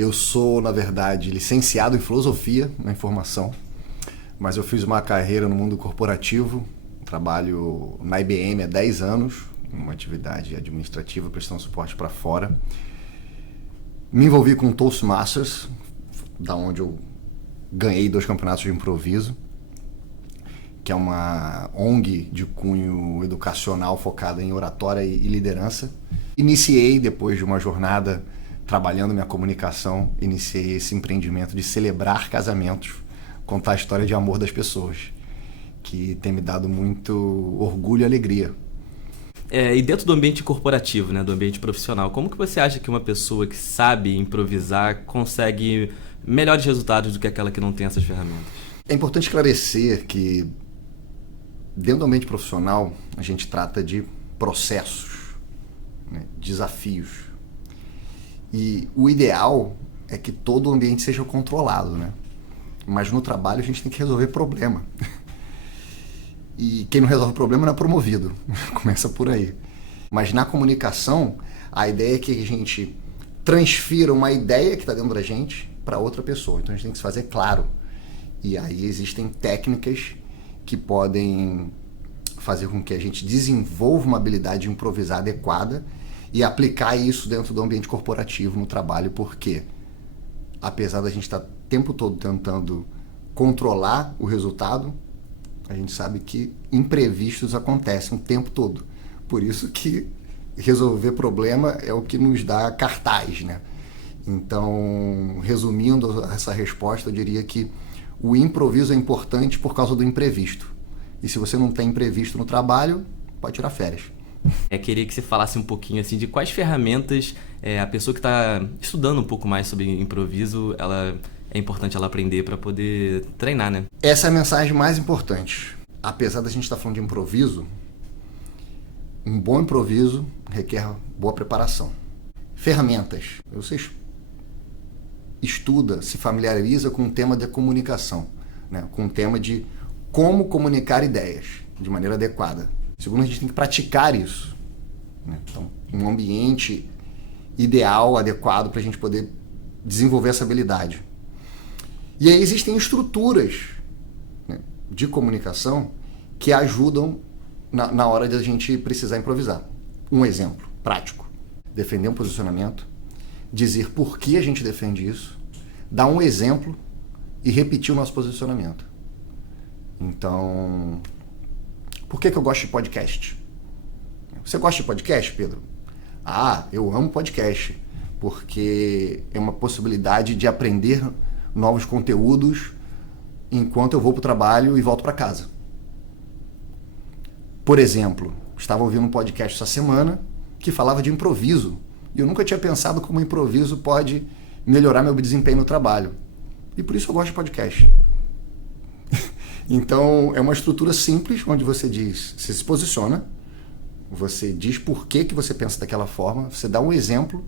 Eu sou, na verdade, licenciado em filosofia na informação, mas eu fiz uma carreira no mundo corporativo, trabalho na IBM há 10 anos, uma atividade administrativa, prestando suporte para fora. Me envolvi com Toastmasters, da onde eu ganhei 2 campeonatos de improviso, que é uma ONG de cunho educacional focada em oratória e liderança. Iniciei, depois de uma jornada trabalhando minha comunicação, iniciei esse empreendimento de celebrar casamentos, contar a história de amor das pessoas, que tem me dado muito orgulho e alegria. E dentro do ambiente corporativo, né, do ambiente profissional, como que você acha que uma pessoa que sabe improvisar consegue melhores resultados do que aquela que não tem essas ferramentas? É importante esclarecer que dentro do ambiente profissional a gente trata de processos, né, desafios. E o ideal é que todo o ambiente seja controlado, né? Mas no trabalho a gente tem que resolver problema. E quem não resolve problema não é promovido. Começa por aí. Mas na comunicação, a ideia é que a gente transfira uma ideia que está dentro da gente para outra pessoa. Então a gente tem que se fazer claro. E aí existem técnicas que podem fazer com que a gente desenvolva uma habilidade de improvisar adequada e aplicar isso dentro do ambiente corporativo, no trabalho, porque apesar da gente estar o tempo todo tentando controlar o resultado, a gente sabe que imprevistos acontecem o tempo todo. Por isso que resolver problema é o que nos dá cartaz, né? Então, resumindo essa resposta, eu diria que o improviso é importante por causa do imprevisto. E se você não tem imprevisto no trabalho, pode tirar férias. Queria que você falasse um pouquinho assim, de quais ferramentas a pessoa que está estudando um pouco mais sobre improviso, é importante ela aprender para poder treinar, né? Essa é a mensagem mais importante. Apesar da gente estar falando de improviso, um bom improviso requer boa preparação. Ferramentas. Você estuda, se familiariza com o tema da comunicação, né? Com o tema de como comunicar ideias de maneira adequada. Segundo, a gente tem que praticar isso, né? Então, um ambiente ideal, adequado para a gente poder desenvolver essa habilidade. E aí existem estruturas, né, de comunicação que ajudam na hora de a gente precisar improvisar. Um exemplo prático: defender um posicionamento, dizer por que a gente defende isso, dar um exemplo e repetir o nosso posicionamento. Então, por que eu gosto de podcast? Você gosta de podcast, Pedro? Eu amo podcast, porque é uma possibilidade de aprender novos conteúdos enquanto eu vou para o trabalho e volto para casa. Por exemplo, estava ouvindo um podcast essa semana que falava de improviso, e eu nunca tinha pensado como o improviso pode melhorar meu desempenho no trabalho. E por isso eu gosto de podcast. Então, é uma estrutura simples, onde você se posiciona, você diz por que você pensa daquela forma, você dá um exemplo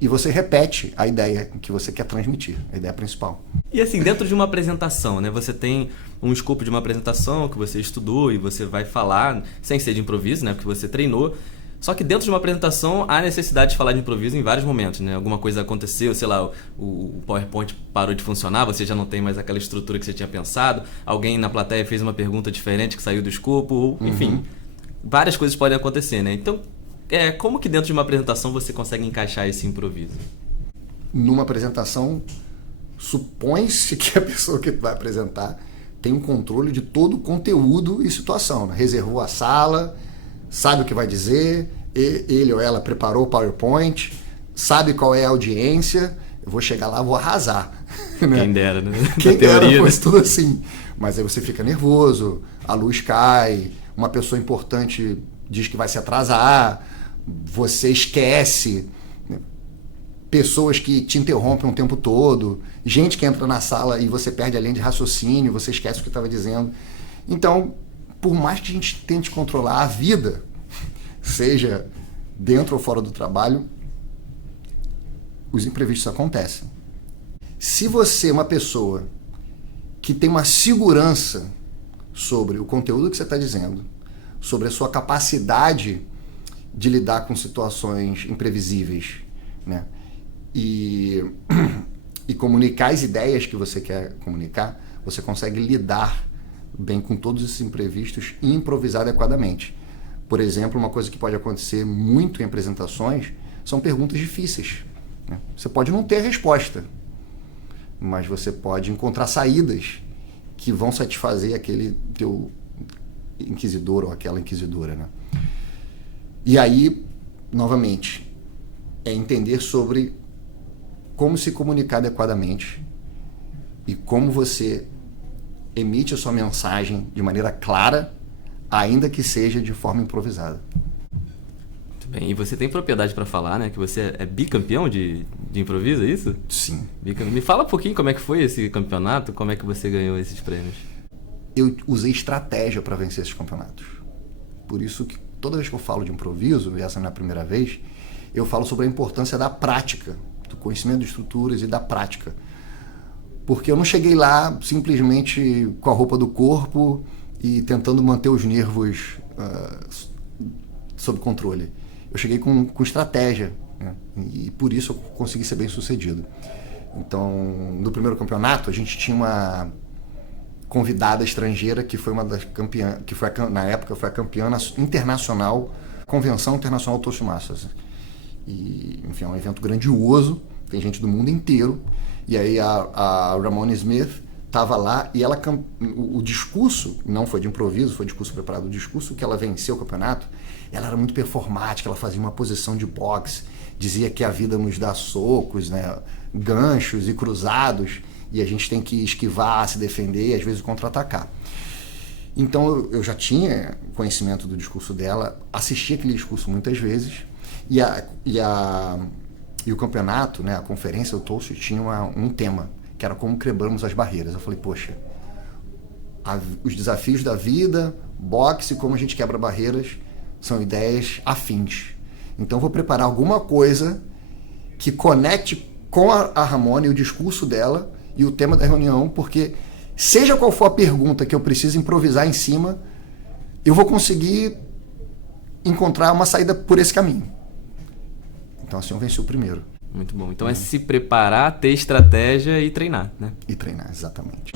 e você repete a ideia que você quer transmitir, a ideia principal. E assim, dentro de uma apresentação, né, você tem um escopo de uma apresentação que você estudou e você vai falar, sem ser de improviso, né, porque você treinou. Só que dentro de uma apresentação há necessidade de falar de improviso em vários momentos, né? Alguma coisa aconteceu, sei lá, o PowerPoint parou de funcionar, você já não tem mais aquela estrutura que você tinha pensado, alguém na plateia fez uma pergunta diferente que saiu do escopo, enfim, várias coisas podem acontecer, né? Então, como que dentro de uma apresentação você consegue encaixar esse improviso? Numa apresentação, supõe-se que a pessoa que vai apresentar tem um controle de todo o conteúdo e situação, né? Reservou a sala, sabe o que vai dizer, ele ou ela preparou o PowerPoint, sabe qual é a audiência, eu vou chegar lá, vou arrasar. Né? Quem dera, né? Quem dera fosse tudo assim. Mas aí você fica nervoso, a luz cai, uma pessoa importante diz que vai se atrasar, você esquece, né? Pessoas que te interrompem o tempo todo, gente que entra na sala e você perde a linha de raciocínio, você esquece o que estava dizendo. Então, por mais que a gente tente controlar a vida, seja dentro ou fora do trabalho, os imprevistos acontecem. Se você é uma pessoa que tem uma segurança sobre o conteúdo que você está dizendo, sobre a sua capacidade de lidar com situações imprevisíveis, né, e comunicar as ideias que você quer comunicar, você consegue lidar bem com todos esses imprevistos e improvisar adequadamente. Por exemplo, uma coisa que pode acontecer muito em apresentações são perguntas difíceis, né? Você pode não ter a resposta, mas você pode encontrar saídas que vão satisfazer aquele teu inquisidor ou aquela inquisidora, né? E aí, novamente, é entender sobre como se comunicar adequadamente e como você emite a sua mensagem de maneira clara, ainda que seja de forma improvisada. Muito bem. E você tem propriedade para falar, né? Que você é bicampeão de improviso, é isso? Sim. Me fala um pouquinho como é que foi esse campeonato, como é que você ganhou esses prêmios. Eu usei estratégia para vencer esses campeonatos. Por isso que toda vez que eu falo de improviso, e essa não é a primeira vez, eu falo sobre a importância da prática, do conhecimento de estruturas e da prática. Porque eu não cheguei lá simplesmente com a roupa do corpo e tentando manter os nervos sob controle. Eu cheguei com estratégia, né? E por isso eu consegui ser bem sucedido. Então, no primeiro campeonato, a gente tinha uma convidada estrangeira que foi uma das campeãs, que foi na época foi a campeã internacional, Convenção Internacional Toastmasters. E, enfim, é um evento grandioso, tem gente do mundo inteiro. E aí a Ramona Smith estava lá e ela, o discurso, não foi de improviso, foi discurso preparado, o discurso que ela venceu o campeonato, ela era muito performática, ela fazia uma posição de boxe, dizia que a vida nos dá socos, né, ganchos e cruzados, e a gente tem que esquivar, se defender e às vezes contra-atacar. Então eu já tinha conhecimento do discurso dela, assisti aquele discurso muitas vezes, e o campeonato, né, a conferência, o Toast, tinha um tema, que era como quebramos as barreiras. Eu falei, poxa, os desafios da vida, boxe, como a gente quebra barreiras, são ideias afins. Então eu vou preparar alguma coisa que conecte com a Ramona e o discurso dela e o tema da reunião, porque seja qual for a pergunta que eu preciso improvisar em cima, eu vou conseguir encontrar uma saída por esse caminho. Então assim eu venci o primeiro. Muito bom. Então é se preparar, ter estratégia e treinar, né? E treinar, exatamente.